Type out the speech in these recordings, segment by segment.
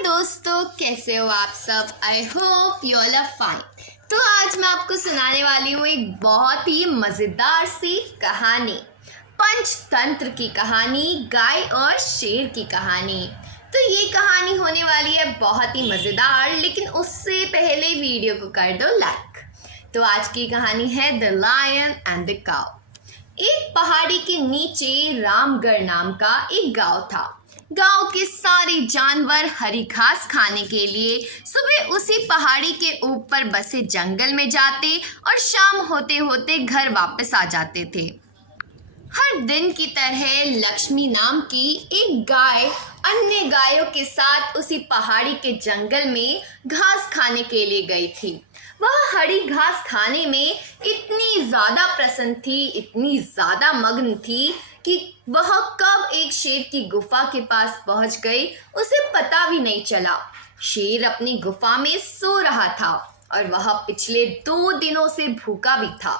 हाय दोस्तों, कैसे हो आप सब। I hope you all are fine. तो आज मैं आपको सुनाने वाली हूँ एक बहुत ही मज़ेदार सी कहानी, पंचतंत्र की कहानी, गाय और शेर की कहानी। तो ये कहानी होने वाली है बहुत ही मज़ेदार, लेकिन उससे पहले वीडियो को कर दो लाइक। तो आज की कहानी है द लायन एंड द काऊ। एक पहाड़ी के नीचे रामगढ़ नाम का एक गांव था। गांव के सारे जानवर हरी घास खाने के लिए सुबह उसी पहाड़ी के ऊपर बसे जंगल में जाते और शाम होते होते घर वापस आ जाते थे। हर दिन की तरह लक्ष्मी नाम की एक गाय अन्य गायों के साथ उसी पहाड़ी के जंगल में घास खाने के लिए गई थी। वह हरी घास खाने में इतनी ज़्यादा प्रसन्न थी, इतनी ज़्यादा मग्न थी कि वह कब एक शेर की गुफा के पास पहुंच गई उसे पता भी नहीं चला। शेर अपनी गुफा में सो रहा था और वह पिछले 2 दिनों से भूखा भी था।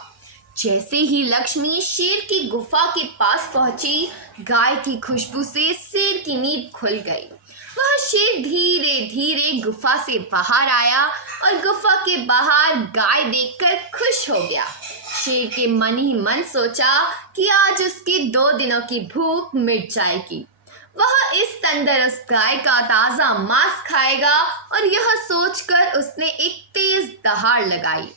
जैसे ही लक्ष्मी शेर की गुफा के पास पहुंची, गाय की खुशबू से शेर की नींद खुल गई। वह शेर धीरे धीरे गुफा से बाहर आया और गुफा के बाहर गाय देखकर खुश हो गया। शेर के मन ही मन सोचा कि आज उसकी 2 दिनों की भूख मिट जाएगी। वह इस तंदुरुस्त गाय का ताज़ा मांस खाएगा और यह सोचकर उसने एक तेज दहाड़ लगाई।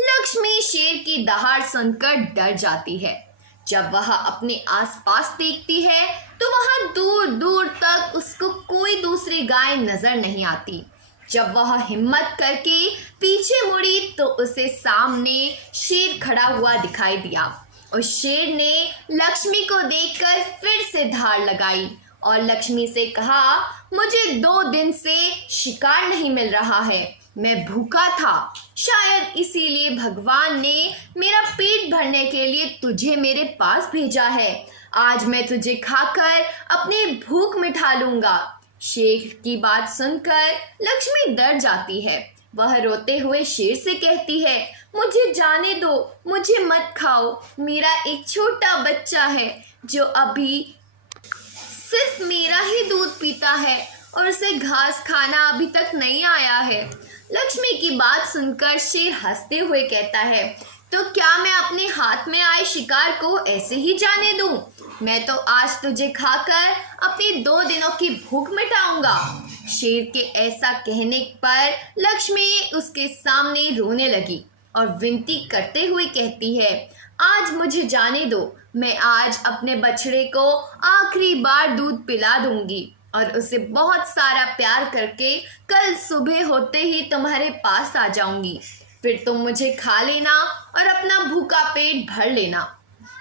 लक्ष्मी शेर की दहाड़ सुनकर डर जाती है। जब वह अपने आसपास देखती है तो वहां दूर दूर तक उसको कोई दूसरी गाय नजर नहीं आती। जब वह हिम्मत करके पीछे मुड़ी तो उसे सामने शेर खड़ा हुआ दिखाई दिया। उस शेर ने लक्ष्मी को देखकर फिर से धाड़ लगाई और लक्ष्मी से कहा, मुझे 2 दिन से शिकार नहीं मिल रहा है, मैं भूखा था। शायद इसीलिए भगवान ने मेरा पेट भरने के लिए तुझे मेरे पास भेजा है। आज मैं तुझे खाकर अपनी भूख मिटा लूंगा। शेर की बात सुनकर लक्ष्मी डर जाती है। वह रोते हुए शेर से कहती है, मुझे जाने दो, मुझे मत खाओ। मेरा एक छोटा बच्चा है जो अभी सिर्फ मेरा ही दूध पीता है और उसे घास खाना अभी तक नहीं आया है। लक्ष्मी की बात सुनकर शेर हंसते हुए कहता है, तो क्या मैं अपने हाथ में आए शिकार को ऐसे ही जाने दूं? मैं तो आज तुझे खाकर अपनी 2 दिनों की भूख मिटाऊंगा। शेर के ऐसा कहने पर लक्ष्मी उसके सामने रोने लगी और विनती करते हुए कहती है, आज मुझे जाने दो, मैं आज अपने बछड़े को आखिरी बार दूध पिला दूंगी और उसे बहुत सारा प्यार करके कल सुबह होते ही तुम्हारे पास आ जाऊंगी। फिर तुम मुझे खा लेना और अपना भूखा पेट भर लेना।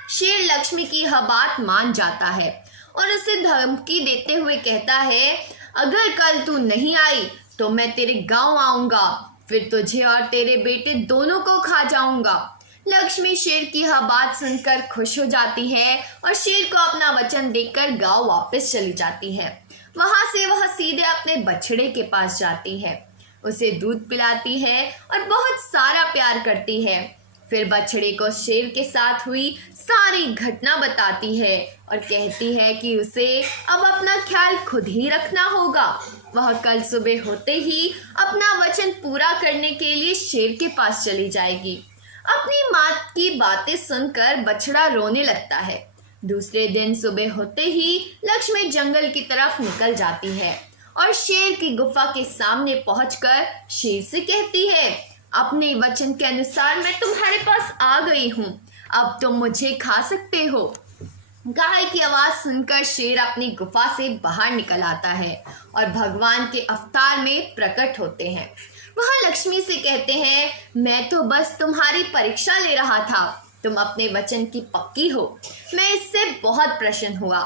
शेर लक्ष्मी की यह बात मान जाता है और उसे धमकी देते हुए कहता है, अगर कल तू नहीं आई तो मैं तेरे गांव आऊंगा, फिर तुझे और तेरे बेटे दोनों को खा जाऊंगा। लक्ष्मी शेर की यह बात सुनकर खुश हो जाती है और शेर को अपना वचन देकर गांव वापस चली जाती है। वहां से वह सीधे अपने बछड़े के पास जाती है, उसे दूध पिलाती है और बहुत सारा प्यार करती है। फिर बछड़े को शेर के साथ हुई सारी घटना बताती है और कहती है कि उसे अब अपना ख्याल खुद ही रखना होगा। वह कल सुबह होते ही अपना वचन पूरा करने के लिए शेर के पास चली जाएगी। अपनी माँ की बातें सुनकर बछड़ा रोने लगता है। दूसरे दिन सुबह होते ही लक्ष्मी जंगल की तरफ निकल जाती है और शेर की गुफा के सामने पहुंचकर शेर से कहती है, अपने वचन के अनुसार मैं तुम्हारे पास आ गई हूँ, अब तुम मुझे खा सकते हो। गाय की आवाज़ सुनकर शेर अपनी गुफा से बाहर निकल आता है और भगवान के अवतार में प्रकट होते हैं। वह लक्ष्मी से कहते हैं, मैं तो बस तुम्हारी परीक्षा ले रहा था, तुम अपने वचन की पक्की हो, मैं इससे बहुत प्रसन्न हुआ।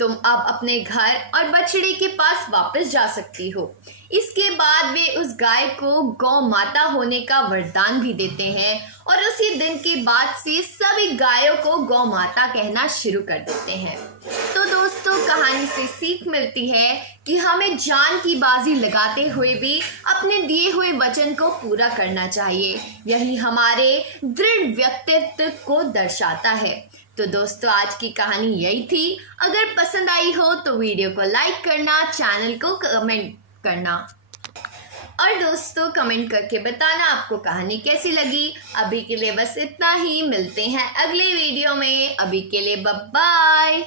तुम अब अपने घर और बछड़े के पास वापस जा सकती हो। इसके बाद वे उस गाय को गौ माता होने का वरदान भी देते हैं और उसी दिन के बाद से सभी गायों को गौ माता कहना शुरू कर देते हैं। तो दोस्तों, कहानी से सीख मिलती है कि हमें जान की बाजी लगाते हुए भी अपने दिए हुए वचन को पूरा करना चाहिए। यही हमारे दृढ़ व्यक्तित्व को दर्शाता है। तो दोस्तों, आज की कहानी यही थी। अगर पसंद आई हो तो वीडियो को लाइक करना, चैनल को कमेंट करना। और दोस्तों कमेंट करके बताना आपको कहानी कैसी लगी। अभी के लिए बस इतना ही, मिलते हैं अगली वीडियो में। अभी के लिए बाय बाय।